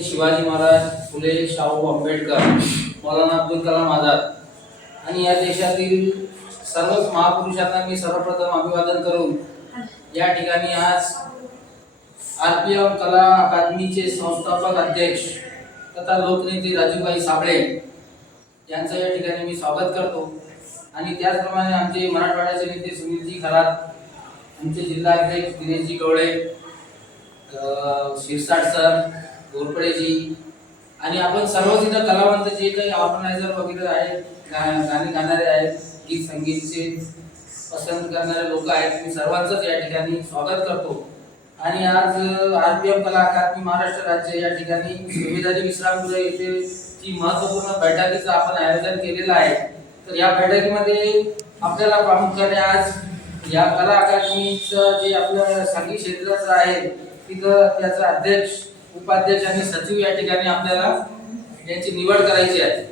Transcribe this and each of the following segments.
छत्रपती शिवाजी महाराज, फुले शाहू आंबेडकर, मौलाना अब्दुल कलाम आझाद आणि या देशातील सर्वच महापुरुषांना मी सर्वप्रथम अभिवादन करून या ठिकाणी आज आरपीएम कला अकादमीचे संस्थापक अध्यक्ष तथा लोकनेते राजूभाई साबळे यांचं या ठिकाणी मी स्वागत करतो। आणि त्याचप्रमाणे आमचे मराठवाड्याचे नेते सुनीलजी खरात, आमचे जिल्हा अध्यक्ष दिनेशजी गवळे, शिरसाट सर, घोरपडेजी आणि आपण सर्वच इथं कलावंत जे काही ऑर्गनायझर वगैरे आहेत, गाणी गाणारे आहेत, गीत संगीतचे पसंत करणारे लोक आहेत, मी सर्वांचंच या ठिकाणी स्वागत करतो। आणि आज आरपीएम कला अकादमी महाराष्ट्र राज्य या ठिकाणी सुभेदारी विश्रामगृह येथे जी महत्त्वपूर्ण बैठकीचं आपण आयोजन केलेलं आहे। तर या बैठकीमध्ये आपल्याला प्रामुख्याने आज या कला अकादमीचं जे आपलं संगीत क्षेत्राचं आहे तिथं त्याचा अध्यक्ष, उपाध्यक्ष आणि सचिव या ठिकाणी आपल्याला यांची निवड करायची आहे।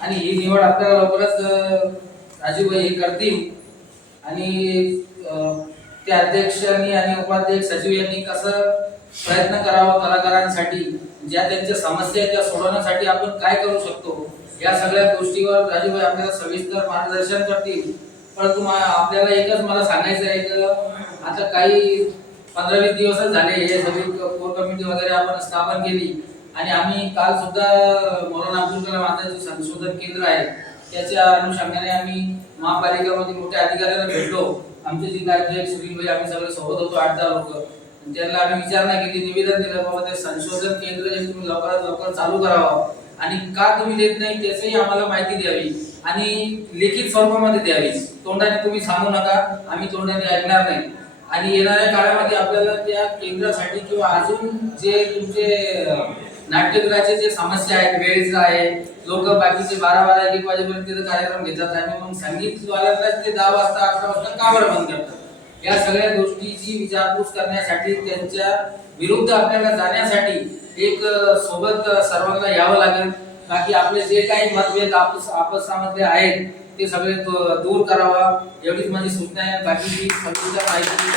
आणि ही निवड आपल्याला लवकरच राजूभाई हे करतील। आणि त्या अध्यक्षांनी आणि उपाध्यक्ष सचिव यांनी कसं प्रयत्न करावा कलाकारांसाठी, ज्या त्यांच्या समस्या आहेत त्या सोडवण्यासाठी आपण काय करू शकतो, या सगळ्या गोष्टीवर राजूभाई आपल्याला सविस्तर मार्गदर्शन करतील। परंतु आपल्याला एकच मला सांगायचं आहे की आता काही 15-20 दिवसच झाले हे सगळी कोर कमिटी वगैरे आपण स्थापन केली आणि आम्ही काल सुद्धा मौलाना अब्दुल कलाम आझाद संशोधन केंद्र आहे त्याच्या अनुषंगाने आम्ही महापालिकेमध्ये मोठ्या अधिकाऱ्यांना भेटलो। आमचे जिल्हा अध्यक्ष सुनीलभाई आम्ही सगळे सोबत होतो, 8-10 लोक। त्यांना आम्ही विचारणा केली, निवेदन दिलं बाबा ते संशोधन केंद्र जे तुम्ही लवकरात लवकर चालू करावं आणि का तुम्ही देत नाही त्याचंही आम्हाला माहिती द्यावी आणि लिखित स्वरूपामध्ये द्यावी। तोंडाने तुम्ही सांगू नका, आम्ही तोंडाने ऐकणार नाही। आणि येणाऱ्या काळामध्ये आपल्याला त्या केंद्रासाठी किंवा अजून जे तुमचे नाट्यगृहाचे जे समस्या आहेत, वेळेचं आहे, लोक बाकीचे 12-1 वाजेपर्यंत तिथे कार्यक्रम घेतात आणि मग संगीतवाल्यांनाच ते 10 वाजता 11 वाजता का बरं बंद करतात, या सगळ्या गोष्टीची विचारपूस करण्यासाठी त्यांच्या विरुद्ध आपल्याला जाण्यासाठी एक सोबत सर्वांना यावं लागेल। बाकी आपले जे काही मतभेद आपसामध्ये आहेत ते सगळे दूर करावा, एवढीच माझी सूचना आहे। बाकीची सगळी माहिती